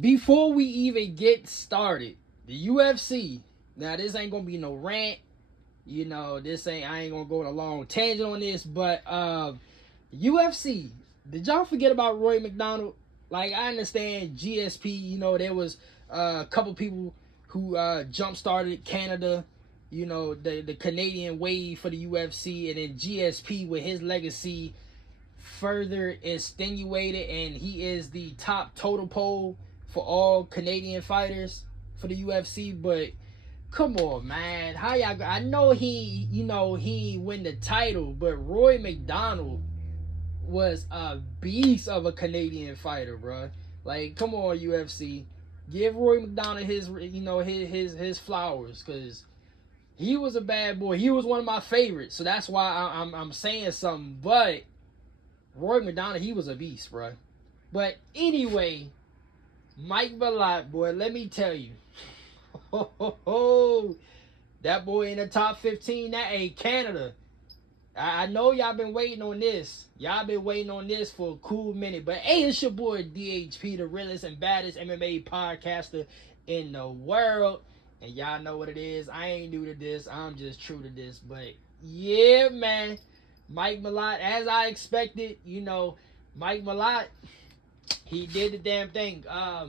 before we even get started, the UFC. Now this ain't gonna be no rant. You know, this ain't. I ain't gonna go on a long tangent on this, but UFC. Did y'all forget about Roy McDonald? Like I understand GSP. You know, there was a couple people who jump started Canada. You know, the Canadian wave for the UFC, and then GSP with his legacy further extenuated, and he is the top total poll for all Canadian fighters for the UFC. But come on, man, how y'all? I know he, he win the title, but Roy McDonald was a beast of a Canadian fighter, bro. Like, come on, UFC, give Roy McDonald his, his flowers, cause he was a bad boy. He was one of my favorites, so that's why I'm saying something. But Roy McDonald, he was a beast, bro. But anyway, Mike Malott, boy, let me tell you, that boy in the top 15. That ain't Canada. I know y'all been waiting on this. Y'all been waiting on this for a cool minute. But hey, it's your boy DHP, the realest and baddest MMA podcaster in the world. And y'all know what it is. I ain't new to this. I'm just true to this. But yeah, man. Mike Malott, as I expected, Mike Malott, he did the damn thing.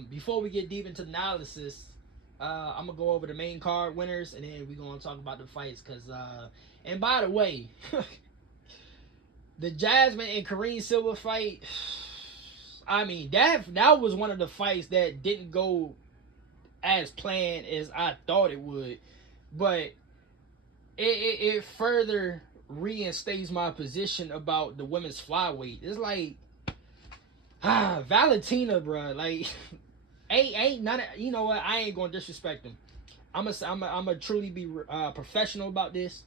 Before we get deep into the analysis, I'm gonna go over the main card winners, and then we're gonna talk about the fights. And by the way, the Jasmine and Kareem Silva fight, I mean that was one of the fights that didn't go as planned as I thought it would, but it further reinstates my position about the women's flyweight. It's like Valentina, bro. Like ain't none of, you know what? I ain't gonna disrespect them. I'm a truly be professional about this,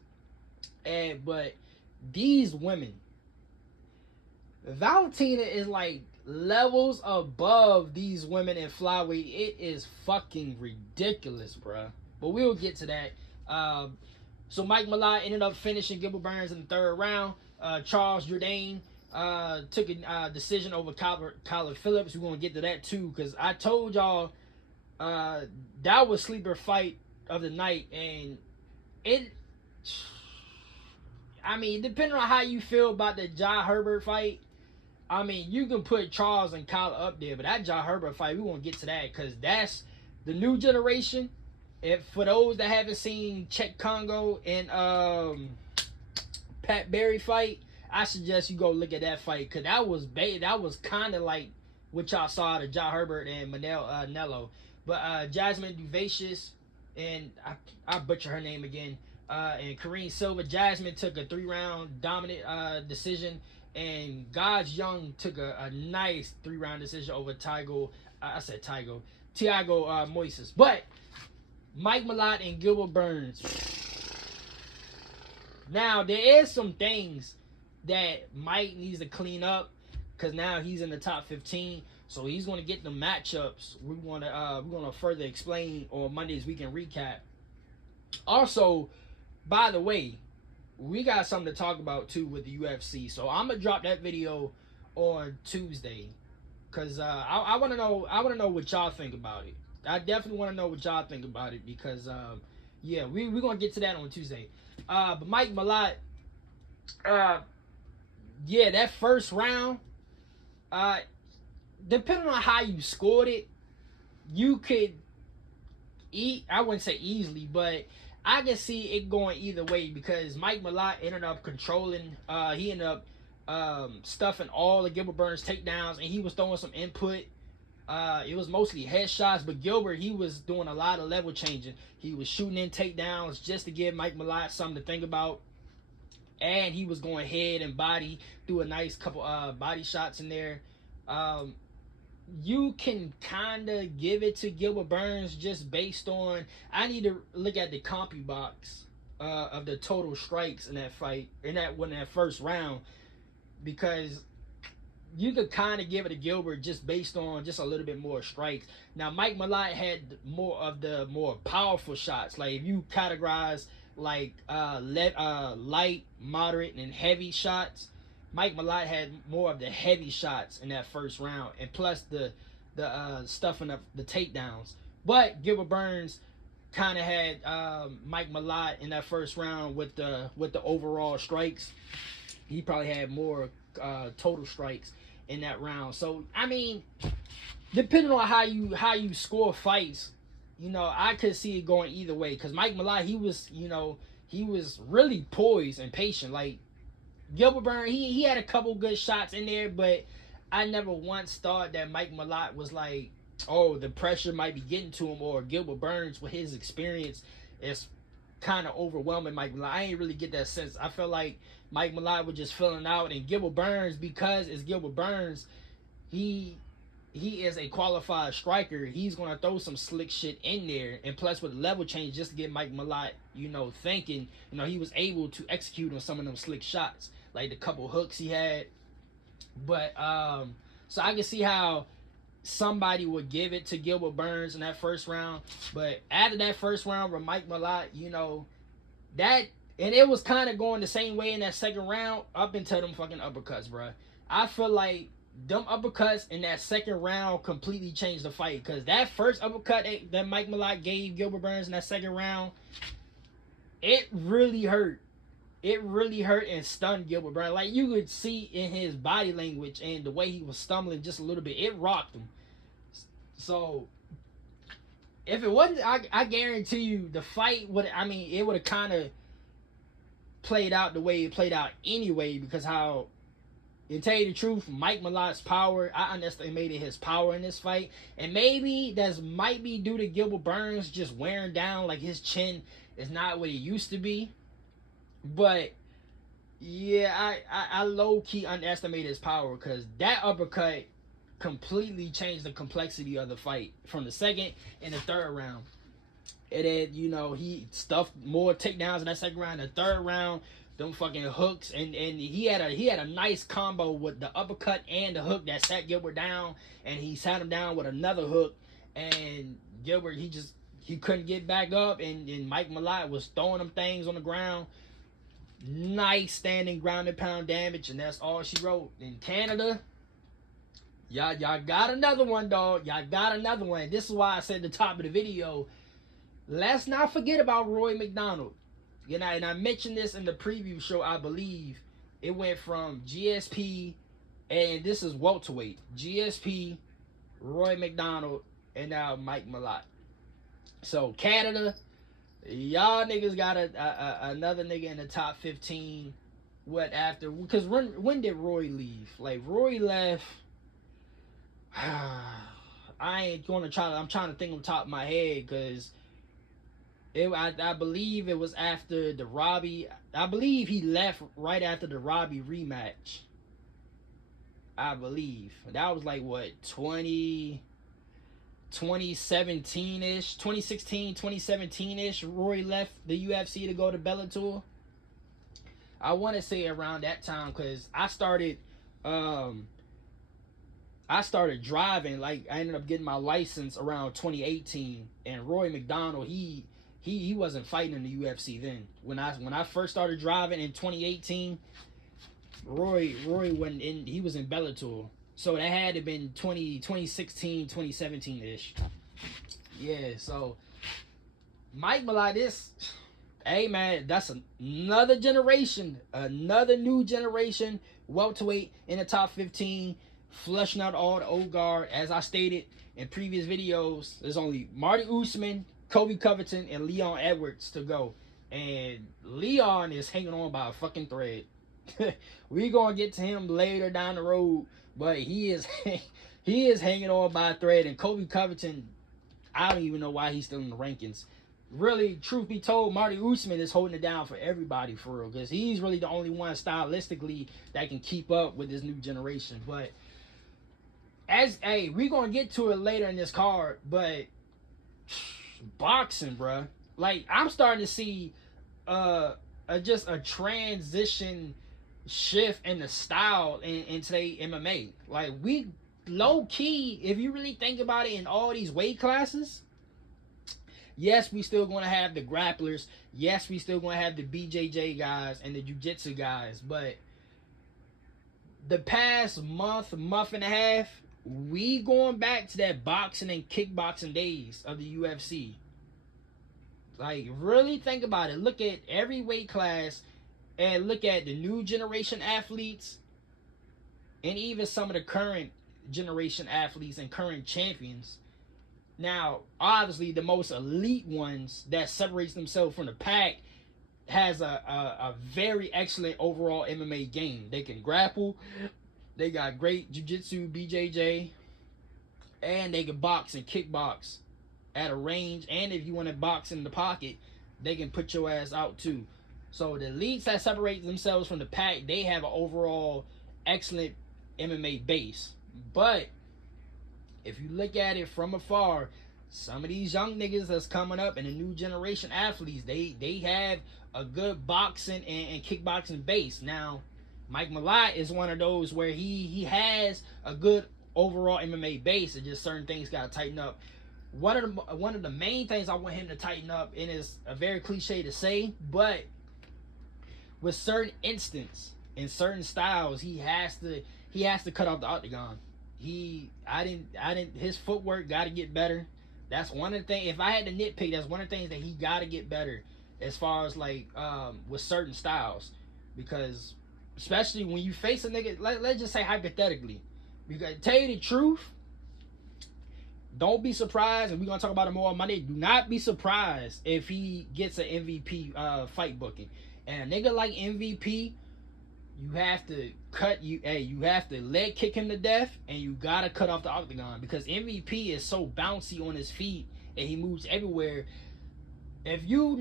but these women, Valentina is like levels above these women in flyweight. It is fucking ridiculous, bro. But we'll get to that. So Mike Malott ended up finishing Gilbert Burns in the third round. Charles Jourdain took a decision over Kyler Phillips. We're gonna get to that too, because I told y'all that was sleeper fight of the night, and it. I mean, depending on how you feel about the Ja Herbert fight, I mean, you can put Charles and Kyler up there, but that Ja Herbert fight, we won't get to that, because that's the new generation. If for those that haven't seen Czech Congo and Pat Barry fight, I suggest you go look at that fight, because that was kind of like what y'all saw out of Ja Herbert and Manel Nello. But Jasmine Duvacious, and I butcher her name again, and Kareem Silva. Jasmine took a 3-round dominant decision, and God's Young took a nice 3-round decision over Tiago Moises. But Mike Malott and Gilbert Burns. Now there is some things that Mike needs to clean up, because now he's in the top 15, so he's going to get the matchups. We're going to further explain on Monday's weekend recap. Also, by the way, we got something to talk about too with the UFC. So I'm gonna drop that video on Tuesday, because I want to know what y'all think about it. I definitely want to know what y'all think about it, because yeah, we're gonna get to that on Tuesday. But Mike Malott, yeah, that first round, depending on how you scored it, you could I wouldn't say easily, but I can see it going either way, because Mike Malott ended up controlling. He ended up stuffing all the Gilbert Burns takedowns, and he was throwing some input. It was mostly headshots, but Gilbert, he was doing a lot of level changing. He was shooting in takedowns just to give Mike Malott something to think about, and he was going head and body, threw a nice couple body shots in there. You can kind of give it to Gilbert Burns just based on, I need to look at the CompuBox of the total strikes in that fight, in that first round, because you could kind of give it to Gilbert just based on just a little bit more strikes. Now Mike Malott had more of the more powerful shots. Like if you categorize like light, moderate, and heavy shots, Mike Malott had more of the heavy shots in that first round, and plus stuffing up the takedowns. But Gilbert Burns kind of had Mike Malott in that first round with the overall strikes. He probably had more total strikes in that round. So I mean, depending on how you score fights, I could see it going either way. Because Mike Malott, he was really poised and patient. Like Gilbert Burns, he had a couple good shots in there, but I never once thought that Mike Malott was like, oh, the pressure might be getting to him, or Gilbert Burns with his experience is kind of overwhelming Mike Malott. I ain't really get that sense. I felt like Mike Malott was just filling out, and Gilbert Burns, because it's Gilbert Burns, he is a qualified striker. He's gonna throw some slick shit in there, and plus with level change, just to get Mike Malott, thinking. He was able to execute on some of them slick shots, like the couple hooks he had. But so I can see how somebody would give it to Gilbert Burns in that first round. But after that first round with Mike Malott, that, and it was kind of going the same way in that second round up until them fucking uppercuts, bro. I feel like them uppercuts in that second round completely changed the fight, because that first uppercut that Mike Malott gave Gilbert Burns in that second round, it really hurt. It really hurt and stunned Gilbert Burns. Like, you could see in his body language and the way he was stumbling just a little bit, it rocked him. So if it wasn't, I guarantee you the fight would, it would have kind of played out the way it played out anyway, because how, to tell you the truth, Mike Malott's power, I underestimated his power in this fight. And maybe that might be due to Gilbert Burns just wearing down, like his chin is not what it used to be. But yeah, I low-key underestimated his power, because that uppercut completely changed the complexity of the fight from the second and the third round. And then, he stuffed more takedowns in that second round. The third round, them fucking hooks, and he had a nice combo with the uppercut and the hook that sat Gilbert down, and he sat him down with another hook, and Gilbert, he couldn't get back up, and Mike Malott was throwing them things on the ground. Nice standing ground and pound damage, and that's all she wrote. In Canada, y'all got another one, dog. Y'all got another one. This is why I said at the top of the video, let's not forget about Roy McDonald. And I mentioned this in the preview show, I believe. It went from GSP, and this is welterweight. GSP, Roy McDonald, and now Mike Malott. So Canada, y'all niggas got another nigga in the top 15. What after? Because when did Roy leave? Like, Roy left. I ain't gonna try. I'm trying to think on top of my head, because I believe it was after the Robbie. I believe he left right after the Robbie rematch. I believe that was like what, 2017-ish, 2016, 2017-ish. Roy left the UFC to go to Bellator. I want to say around that time, because I started driving. Like, I ended up getting my license around 2018, and Roy McDonald, he wasn't fighting in the UFC then. When I first started driving in 2018, Roy wasn't in. He was in Bellator. So that had to have been 2016, 2017-ish. Yeah, so Mike Malott, hey man, that's another generation, another new generation welterweight in the top 15, flushing out all the old guard. As I stated in previous videos, there's only Marty Usman, Kobe Covington, and Leon Edwards to go. And Leon is hanging on by a fucking thread. We're gonna get to him later down the road, but he is hanging on by a thread. And Kobe Covington, I don't even know why he's still in the rankings. Really, truth be told, Marty Usman is holding it down for everybody, for real, because he's really the only one stylistically that can keep up with this new generation. But we're gonna get to it later in this card, but boxing, bruh. Like, I'm starting to see just a transition shift in the style in today MMA. Like, we low key, if you really think about it, in all these weight classes, yes, we still going to have the grapplers. Yes, we still going to have the BJJ guys and the jiu-jitsu guys. But the past month and a half, we going back to that boxing and kickboxing days of the UFC. Like, really think about it. Look at every weight class and look at the new generation athletes and even some of the current generation athletes and current champions. Now, obviously, the most elite ones that separates themselves from the pack has a very excellent overall MMA game. They can grapple. They got great jiu-jitsu, BJJ, and they can box and kickbox at a range. And if you want to box in the pocket, they can put your ass out too. So the elites that separate themselves from the pack, they have an overall excellent MMA base. But if you look at it from afar, some of these young niggas that's coming up and the new generation athletes, they have a good boxing and kickboxing base. Now, Mike Malott is one of those where he has a good overall MMA base, and just certain things gotta tighten up. One of the main things I want him to tighten up, and it's a very cliche to say, but with certain instances in certain styles, he has to cut off the octagon. His footwork got to get better. That's one of the things. If I had to nitpick, that's one of the things that he got to get better as far as like with certain styles, because especially when you face a nigga, let's just say hypothetically, because to tell you the truth, don't be surprised, and we're gonna talk about it more on Monday. Do not be surprised if he gets an MVP fight booking, and a nigga like MVP, you have to you have to leg kick him to death, and you gotta cut off the octagon, because MVP is so bouncy on his feet and he moves everywhere. If you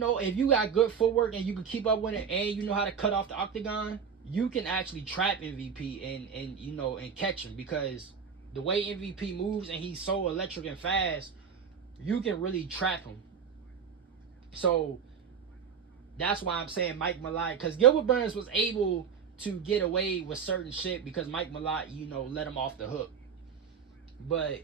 got good footwork and you can keep up with it, and you know how to cut off the octagon, you can actually trap MVP and catch him, because the way MVP moves and he's so electric and fast, you can really trap him. So that's why I'm saying Mike Malott, because Gilbert Burns was able to get away with certain shit because Mike Malott, let him off the hook. But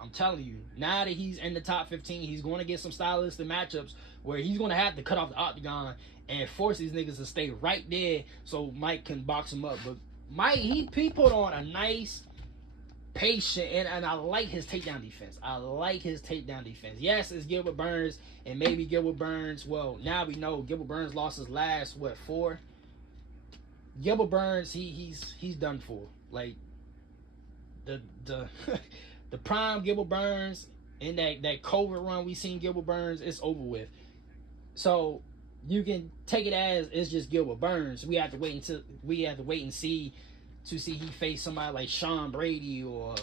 I'm telling you, now that he's in the top 15, he's going to get some stylistic matchups where he's going to have to cut off the octagon and force these niggas to stay right there so Mike can box him up. But Mike, he put on a nice, patient, and I like his takedown defense. Yes, it's Gilbert Burns, and maybe Gilbert Burns, well, now we know Gilbert Burns lost his last, 4? Gilbert Burns, he's done for. Like, the the prime Gilbert Burns in that COVID run we seen Gilbert Burns, it's over with. So you can take it as it's just Gilbert Burns. We have to wait and see to see he face somebody like Sean Brady or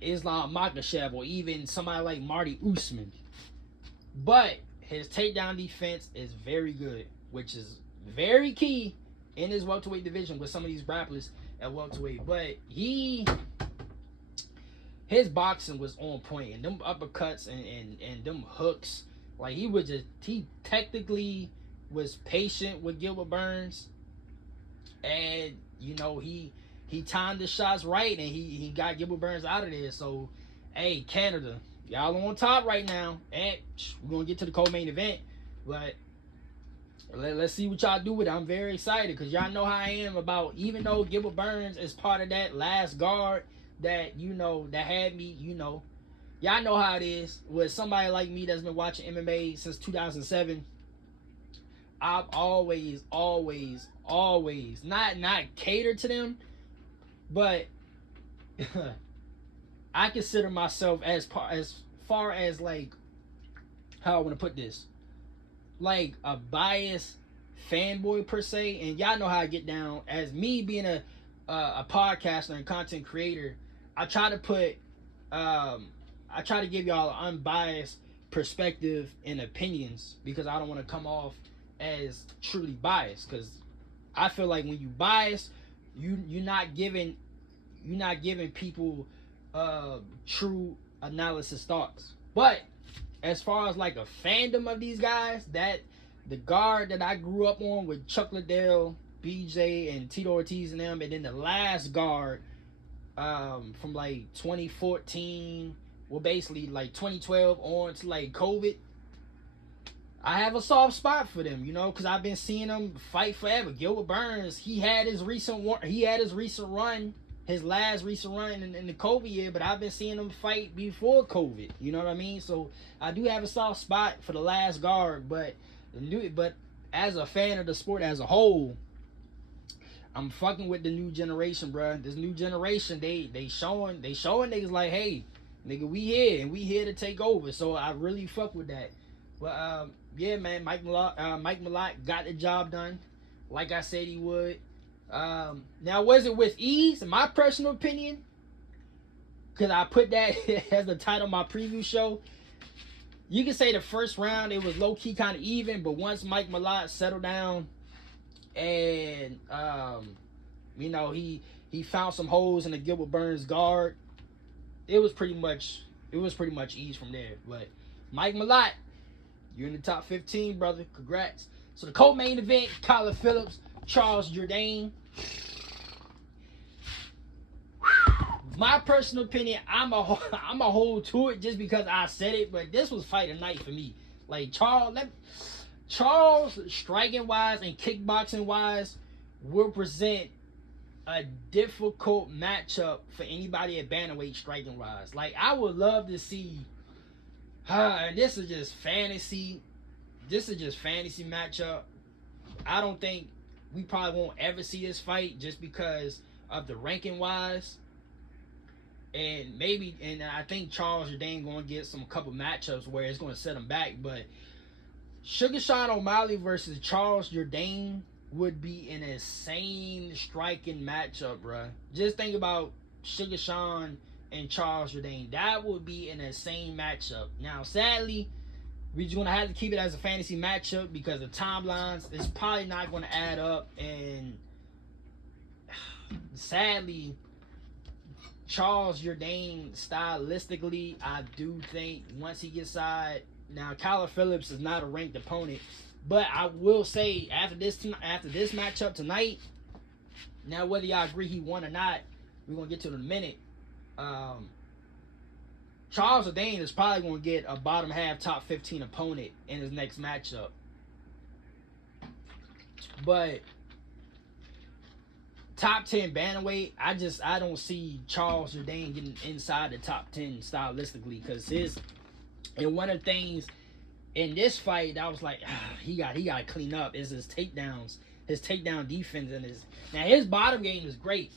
Islam Makhachev, or even somebody like Marty Usman. But his takedown defense is very good, which is very key in his welterweight division with some of these grapplers at welterweight. But his boxing was on point, and them uppercuts and them hooks, like he technically was patient with Gilbert Burns, and he timed the shots right, and he got Gilbert Burns out of there. So, hey, Canada, y'all on top right now, and we're gonna get to the co-main event, but let's see what y'all do with it. I'm very excited because y'all know how I am about, even though Gilbert Burns is part of that last guard that that had me, y'all know how it is with somebody like me that's been watching MMA since 2007. I've always not catered to them, but I consider myself as far as like, how I want to put this, like a biased fanboy per se. And y'all know how I get down as me being a podcaster and content creator. I try to give y'all an unbiased perspective and opinions, because I don't want to come off as truly biased, because I feel like when you bias, you're not giving people true analysis thoughts. But as far as like a fandom of these guys, that the guard that I grew up on with Chuck Liddell, BJ, and Tito Ortiz and them, and then the last guard from like 2014, well basically like 2012 on to like COVID, I have a soft spot for them, you know, because I've been seeing them fight forever. Gilbert Burns, he had his recent run, his last recent run in the COVID year, but I've been seeing him fight before COVID. You know what I mean? So I do have a soft spot for the last guard, but as a fan of the sport as a whole, I'm fucking with the new generation, bro. This new generation, they showing niggas like, hey, nigga, we here and we here to take over. So I really fuck with that. But yeah, man, Mike Malott got the job done, like I said he would. Now, was it with ease? In my personal opinion, because I put that as the title of my preview show, you can say the first round it was low key kind of even, but once Mike Malott settled down and you know, he found some holes in the Gilbert Burns guard, it was pretty much ease from there. But Mike Malott, you're in the top 15, brother. Congrats. So the co-main event, Kyler Phillips, Charles Jourdain. My personal opinion, I'm a hold to it just because I said it, but this was fight of night for me. Like Charles, striking wise and kickboxing wise, will present a difficult matchup for anybody at bantamweight striking wise. Like, I would love to see. And this is just fantasy. This is just fantasy matchup. I don't think we probably won't ever see this fight just because of the ranking wise. And I think Charles Jourdain going to get some couple matchups where it's going to set him back. But Sugar Sean O'Malley versus Charles Jourdain would be an insane striking matchup, bruh. Just think about Sugar Sean and Charles Jourdain. That would be an insane matchup. Now, sadly, we're just going to have to keep it as a fantasy matchup because the timelines is probably not going to add up. And sadly, Charles Jourdain, stylistically, I do think once he gets side, now Kyler Phillips is not a ranked opponent, but I will say after this matchup tonight, now whether y'all agree he won or not, we're gonna get to it in a minute. Charles Jourdain is probably gonna get a bottom half top 15 opponent in his next matchup, but top 10 bantamweight, I don't see Charles Jourdain getting inside the top 10 stylistically, because and one of the things in this fight I was like, he got to clean up is his takedowns, his takedown defense, and his bottom game is great.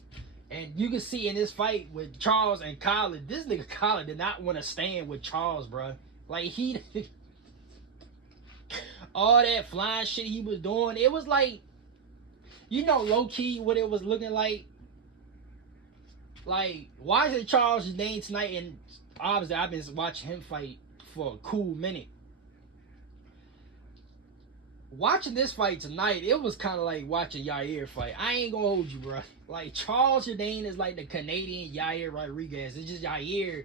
And you can see in this fight with Charles and Colin, this nigga Colin did not want to stand with Charles, bro. Like, he all that flying shit he was doing, it was like, you know, low-key what it was looking like. Like, watching Charles Jourdain tonight, and obviously I've been watching him fight for a cool minute. Watching this fight tonight, it was kind of like watching Yair fight. I ain't gonna hold you, bro. Like, Charles Jourdain is like the Canadian Yair Rodriguez. It's just Yair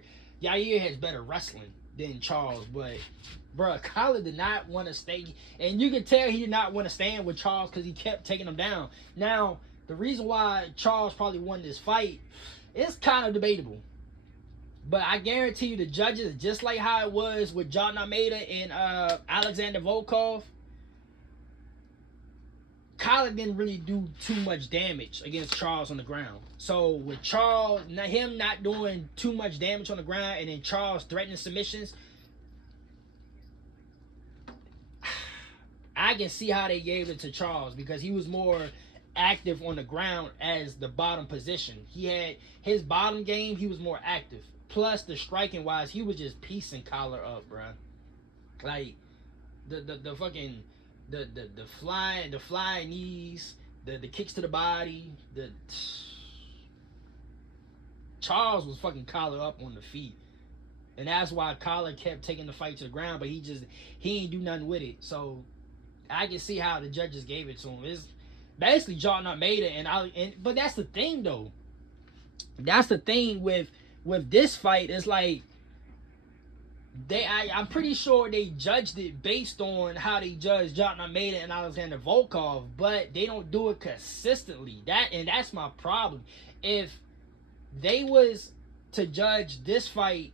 has better wrestling than Charles, but bro, Colin did not want to stay, and you can tell he did not want to stand with Charles because he kept taking him down. Now, the reason why Charles probably won this fight is kind of debatable, but I guarantee you the judges, just like how it was with John Almeida and Alexander Volkov, Colin didn't really do too much damage against Charles on the ground. So with Charles, him not doing too much damage on the ground, and then Charles threatening submissions, I can see how they gave it to Charles because he was more active on the ground as the bottom position. He had his bottom game, he was more active. Plus the striking wise, he was just piecing Collar up, bro. Like the fucking the flying knees, the kicks to the body, Charles was fucking Collar up on the feet. And that's why Collar kept taking the fight to the ground, but he ain't do nothing with it. So I can see how the judges gave it to him. It's basically John Almeida, but that's the thing though. That's the thing with this fight. It's like I'm pretty sure they judged it based on how they judged John Almeida and Alexander Volkov, but they don't do it consistently. That's my problem. If they was to judge this fight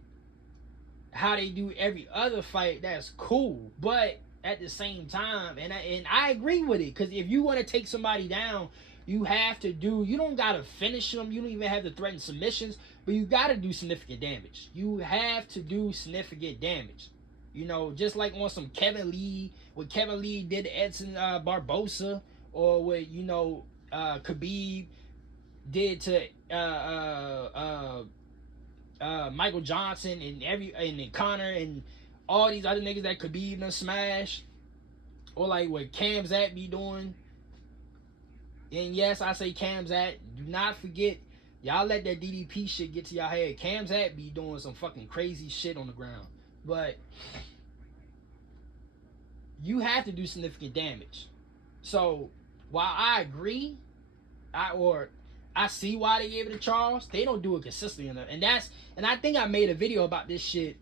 how they do every other fight, that's cool. But at the same time, and I agree with it, because if you want to take somebody down, you have to do. You don't gotta finish them. You don't even have to threaten submissions, but you gotta do significant damage. You have to do significant damage. You know, just like on some Kevin Lee, what Kevin Lee did to Edson Barbosa, or what Khabib did to Michael Johnson and Connor and all these other niggas that Khabib done smash, or like what Khamzat be doing. And yes, I say Khamzat. Do not forget, y'all let that DDP shit get to y'all head. Khamzat be doing some fucking crazy shit on the ground, but you have to do significant damage. So while I agree, I see why they gave it to Charles, they don't do it consistently enough. And I think I made a video about this shit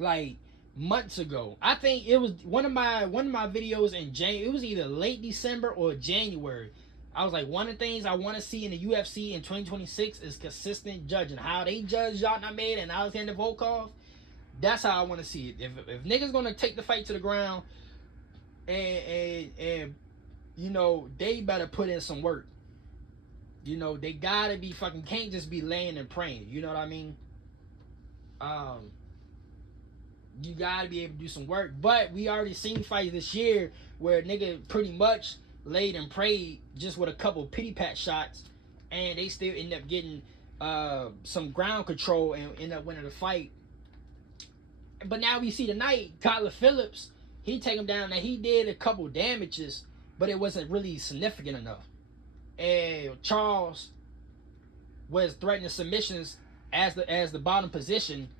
like months ago. I think it was one of my videos in January. It was either late December or January. I was like, one of the things I want to see in the UFC in 2026 is consistent judging. How they judge Jacques Namath and Alexander Volkov. That's how I want to see it. If niggas gonna take the fight to the ground, and you know, they better put in some work. You know, they gotta be fucking, can't just be laying and praying. You know what I mean? You gotta be able to do some work. But we already seen fights this year where nigga pretty much laid and prayed just with a couple pity pat shots, and they still end up getting some ground control and end up winning the fight. But now we see tonight, Kyler Phillips, he take him down, and he did a couple damages, but it wasn't really significant enough. And Charles was threatening submissions as the bottom position,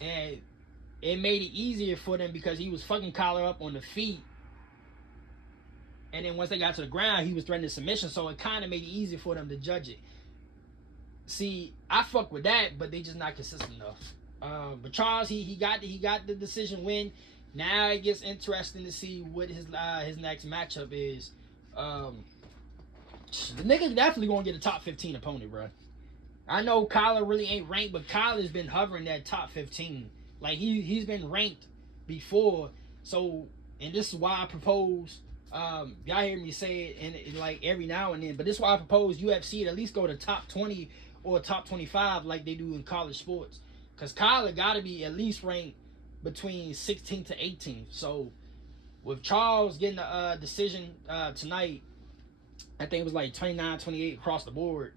and it made it easier for them because he was fucking Kyler up on the feet. And then once they got to the ground, he was threatening submission, so it kind of made it easier for them to judge it. See, I fuck with that, but they just not consistent enough. But Charles, he got the decision win. Now it gets interesting to see what his next matchup is. The nigga definitely gonna get a top 15 opponent, bro. I know Kyler really ain't ranked, but Kyler's been hovering that top 15. Like he's been ranked before. So, and this is why I propose. Y'all hear me say it in like every now and then, but this is why I propose UFC to at least go to top 20 or top 25 like they do in college sports. Because Kyler got to be at least ranked between 16 to 18. So with Charles getting a decision tonight, I think it was like 29-28 across the board.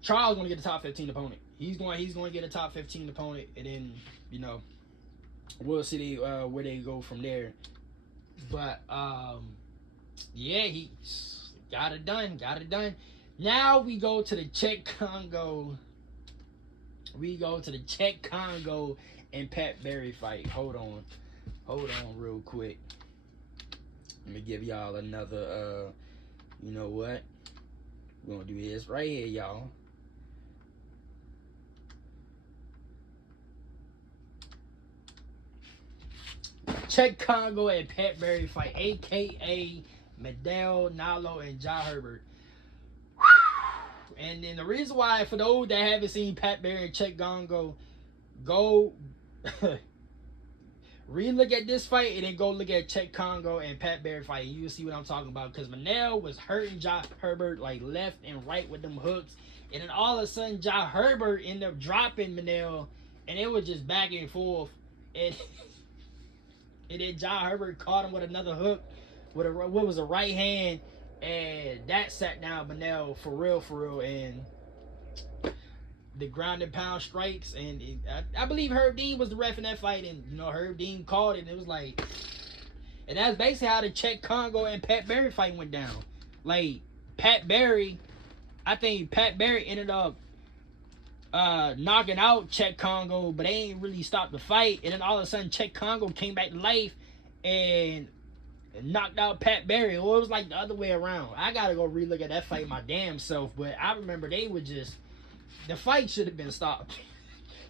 Charles going to get a top 15 opponent. He's going to get a top 15 opponent, and then, you know, we'll see where they go from there. But yeah, he got it done. Now we go to the Czech Congo. And Pat Barry fight. Hold on real quick. Let me give y'all another, you know what? We're going to do this right here, y'all. Czech Congo and Pat Barry fight, a.k.a. Medel, Nalo, and Ja Herbert. And then the reason why, for those that haven't seen Pat Barry and Czech Congo, go re-look at this fight and then go look at Czech Congo and Pat Barry fight, and you'll see what I'm talking about. Because Manel was hurting Ja Herbert like left and right with them hooks, and then all of a sudden Ja Herbert ended up dropping Manel, and it was just back and forth, and then Ja Herbert caught him with another hook with what was a right hand, and that sat down Manel for real, and the ground and pound strikes, and I believe Herb Dean was the ref in that fight, and you know Herb Dean called it, and it was like, and that's basically how the Czech Congo and Pat Barry fight went down. Like I think Pat Barry ended up knocking out Czech Congo, but they ain't really stopped the fight, and then all of a sudden Czech Congo came back to life and knocked out Pat Barry. Or it was like the other way around. I gotta go relook at that fight my damn self, but I remember they were just, the fight should have been stopped.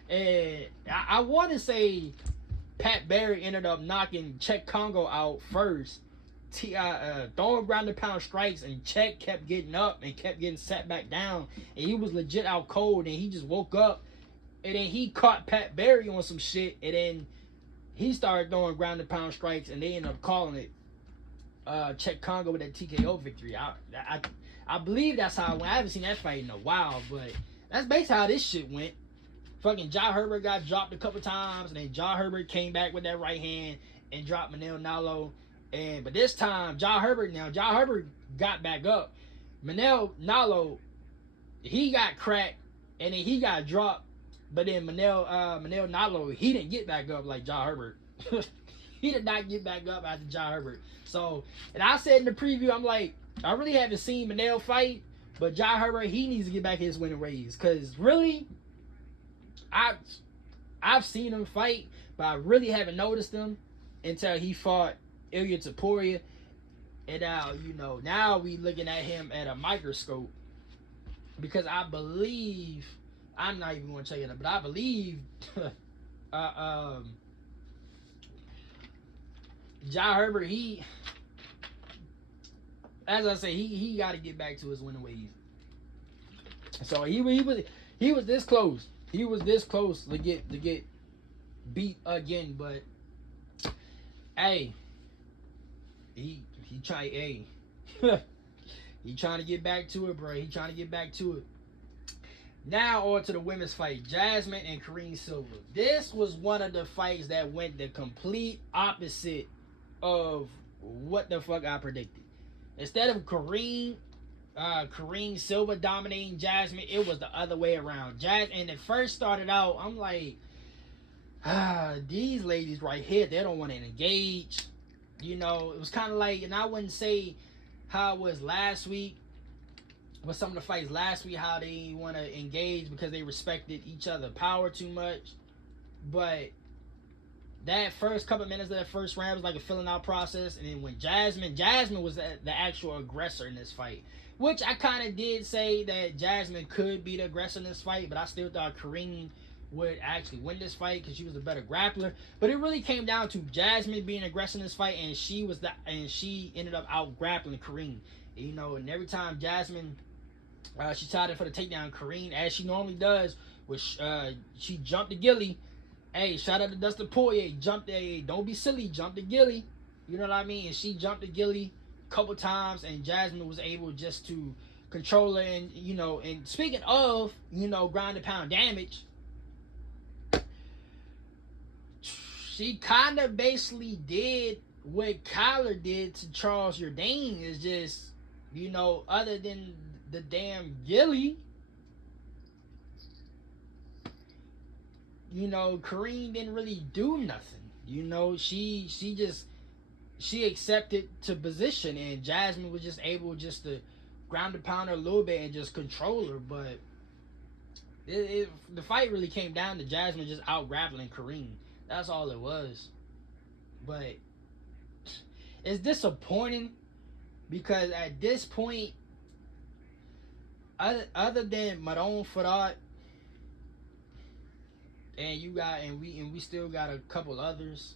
And I want to say Pat Barry ended up knocking Czech Congo out first, throwing ground and pound strikes, and Czech kept getting up and kept getting set back down, and he was legit out cold, and he just woke up and then he caught Pat Barry on some shit, and then he started throwing ground and pound strikes, and they ended up calling it Czech Congo with that TKO victory. I believe that's how it went. I haven't seen that fight in a while, but that's basically how this shit went. Fucking John Herbert got dropped a couple times, and then John Herbert came back with that right hand and dropped Manel Nalo. But this time, John Herbert got back up. Manel Nalo, he got cracked, and then he got dropped. But then Manel Nalo, he didn't get back up like John Herbert. He did not get back up after John Herbert. So, and I said in the preview, I'm like, I really haven't seen Manel fight, but John Herbert, he needs to get back his winning ways. Because really, I've seen him fight, but I really haven't noticed him until he fought Ilya Taporia. And now, now we looking at him at a microscope. Because I believe, I'm not even going to tell you that, but I believe John Herbert, as I say, he got to get back to his winning ways. So he was this close. He was this close to get beat again, but hey, he trying to get back to it, bro. He trying to get back to it. Now on to the women's fight, Jasmine and Karine Silva. This was one of the fights that went the complete opposite of what the fuck I predicted. Instead of Karine Silva dominating Jasmine, it was the other way around. And it first started out, I'm like, these ladies right here, they don't want to engage. It was kind of like, and I wouldn't say how it was last week, but some of the fights last week, how they want to engage because they respected each other's power too much. But that first couple minutes of that first round was like a filling out process. And then when Jasmine was the actual aggressor in this fight, which I kind of did say that Jasmine could be the aggressor in this fight, but I still thought Karine would actually win this fight because she was a better grappler. But it really came down to Jasmine being aggressive in this fight, and she ended up out grappling Karine. And every time Jasmine she tried it for the takedown, Karine, as she normally does, which she jumped the gilly. Hey, shout out to Dustin Poirier. Don't be silly, jump the gilly. You know what I mean? And she jumped the gilly a couple times, and Jasmine was able just to control her. And and speaking of ground and pound damage, she kind of basically did what Kyler did to Charles Jourdain. Is just other than the damn gilly, Karine didn't really do nothing. She accepted to position, and Jasmine was just able just to ground and pound her a little bit and just control her. But the fight really came down to Jasmine just out grappling Karine. That's all it was. But it's disappointing because at this point, other than Maron Farad, and we still got a couple others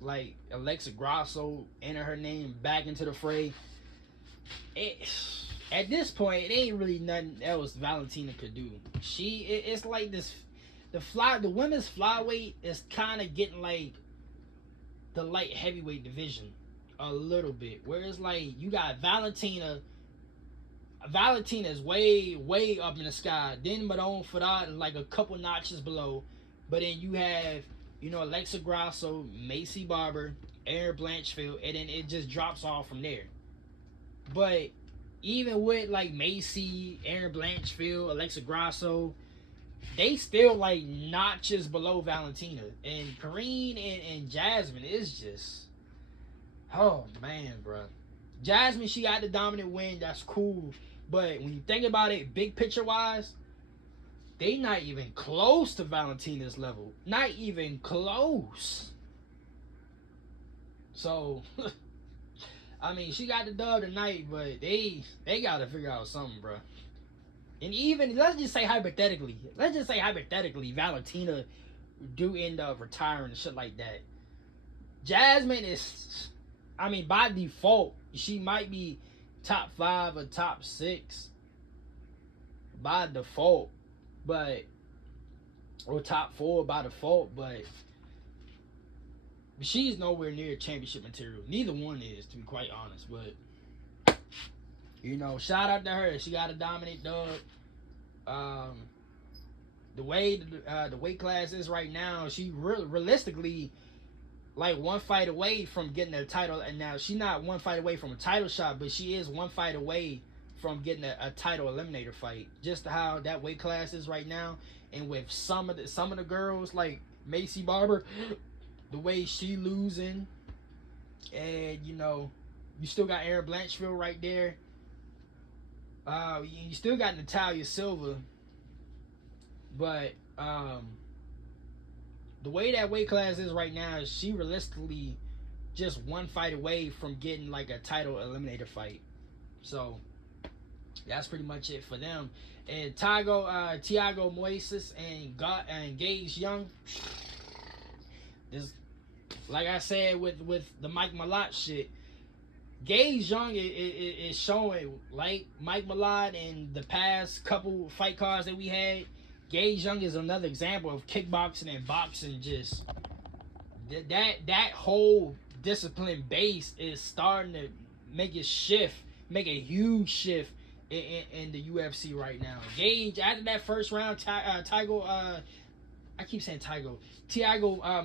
like Alexa Grasso entering her name back into the fray. At this point, it ain't really nothing else Valentina could do. It's like this, the women's flyweight is kind of getting like the light heavyweight division a little bit, whereas like you got Valentina's way up in the sky. Then Maron Farad like a couple notches below. But then you have, Alexa Grasso, Macy Barber, Erin Blanchfield, and then it just drops off from there. But even with like Macy, Erin Blanchfield, Alexa Grasso, they still like notches below Valentina. And Karine and Jasmine is just, oh man, bro. Jasmine, she got the dominant win. That's cool. But when you think about it, big picture wise, they not even close to Valentina's level. Not even close. So, I mean, she got the dub tonight, but they got to figure out something, bro. And even, let's just say hypothetically, Valentina do end up retiring and shit like that. Jasmine is, I mean, by default, she might be top 5 or top 6 by default. But or top 4 by default, but she's nowhere near championship material. Neither one is, to be quite honest. But shout out to her. She got a dominant dub. The way the weight class is right now, she realistically like one fight away from getting a title. And now she's not one fight away from a title shot, but she is one fight away from getting a title eliminator fight. Just how that weight class is right now, and with some of the girls like Macy Barber, the way she losing, and you still got Erin Blanchfield right there. You still got Natalia Silva, but the way that weight class is right now, she realistically just one fight away from getting like a title eliminator fight. So that's pretty much it for them. And Thiago Moises and Gage Young. This, like I said with the Mike Malott shit, Gage Young is showing like Mike Malott in the past couple fight cards that we had. Gage Young is another example of kickboxing and boxing. Just that whole discipline base is starting to make a huge shift in the UFC right now. Gage, after that first round, Thiago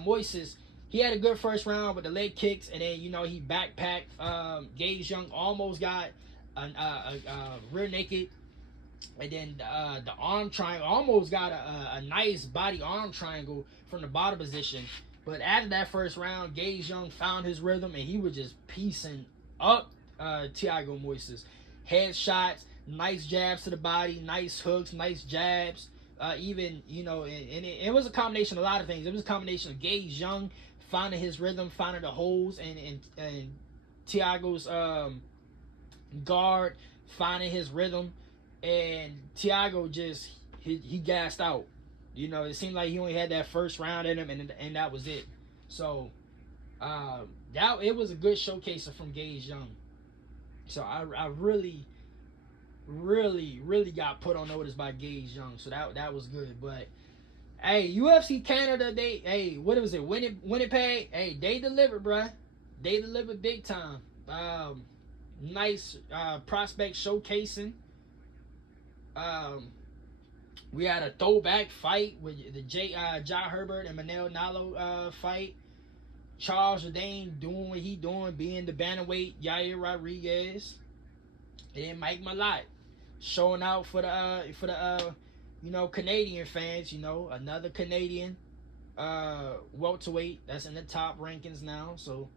Moises, he had a good first round with the leg kicks, and then he backpacked. Gage Young almost got a rear naked, and then the arm triangle, almost got a nice body arm triangle from the bottom position. But after that first round, Gage Young found his rhythm, and he was just piecing up Thiago Moises. Headshots, nice jabs to the body, nice hooks, nice jabs. Even and it was a combination of a lot of things. It was a combination of Gage Young finding his rhythm, finding the holes, and Thiago's guard finding his rhythm, and Thiago just he gassed out. It seemed like he only had that first round in him, and that was it. So it was a good showcase from Gage Young. So I really got put on notice by Gage Young. So that was good. But hey, UFC Canada, what was it? Winnipeg. Hey, they delivered, bruh. They delivered big time. Nice prospect showcasing. We had a throwback fight with the Jai Herbert and Manel Nalo fight. Charles Jourdain doing what he doing, being the bantamweight Yair Rodriguez. And Mike Malott showing out for the Canadian fans. Another Canadian welterweight that's in the top rankings now. So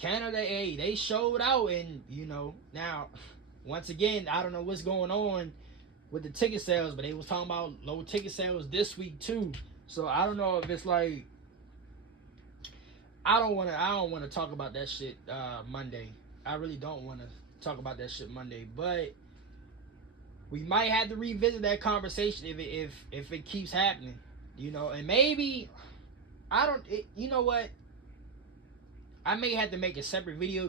Canada, they showed out, and now once again, I don't know what's going on with the ticket sales, but they was talking about low ticket sales this week too. So I don't know if it's like, I don't want to talk about that shit Monday. I really don't want to talk about that shit Monday, but we might have to revisit that conversation if it keeps happening, and maybe you know what, I may have to make a separate video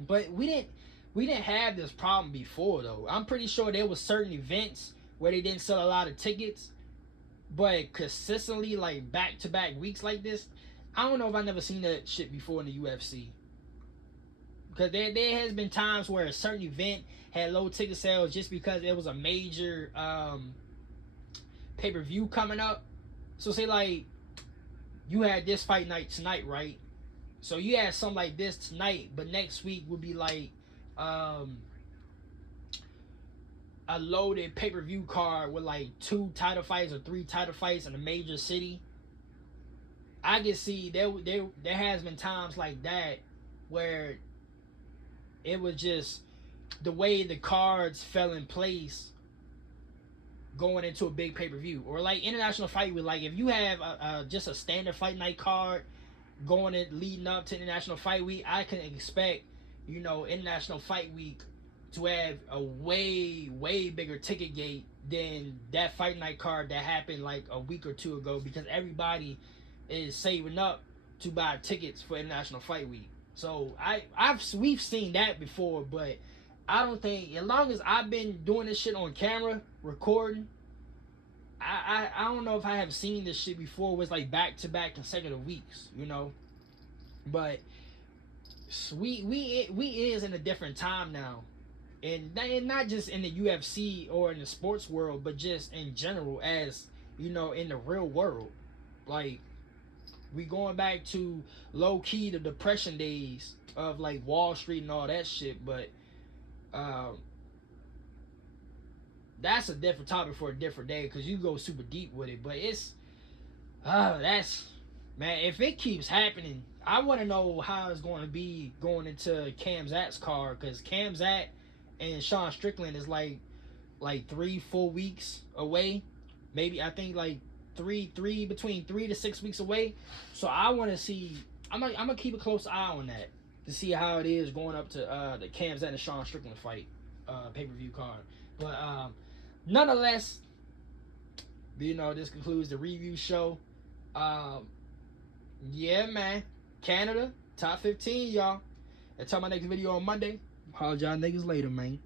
but we didn't have this problem before though. I'm pretty sure there was certain events where they didn't sell a lot of tickets, but consistently like back-to-back weeks like this, I don't know if I've never seen that shit before in the UFC. Because there has been times where a certain event had low ticket sales just because it was a major pay-per-view coming up. So say like you had this fight night tonight, right? So you had something like this tonight, but next week would be like a loaded pay-per-view card with like 2 title fights or 3 title fights in a major city. I can see there has been times like that where it was just the way the cards fell in place going into a big pay-per-view. Or like International Fight Week, like if you have just a standard fight night card going in leading up to International Fight Week, I can expect International Fight Week to have a way bigger ticket gate than that fight night card that happened like a week or 2 ago, because everybody is saving up to buy tickets for International Fight Week. So we've seen that before, but I don't think, as long as I've been doing this shit on camera, recording, I don't know if I have seen this shit before. It was like back to back consecutive weeks, you know. But we is in a different time now, and not just in the UFC or in the sports world, but just in general, as you know, in the real world. Like, we going back to low key the depression days of like Wall Street and all that shit. But um, that's a different topic for a different day, because you go super deep with it. But it's that's, man, if it keeps happening, I want to know how it's going to be going into Cam Zat's car, because Cam Zat and Sean Strickland is like 3-4 weeks away, maybe. I think like between 3 to 6 weeks away. So I want to see. I'm gonna keep a close eye on that to see how it is going up to the Cam Zat and Sean Strickland fight, pay-per-view card. But nonetheless, you know, this concludes the review show. Yeah, man. Canada, top 15, y'all. Until my next video on Monday. Holla y'all niggas later, man.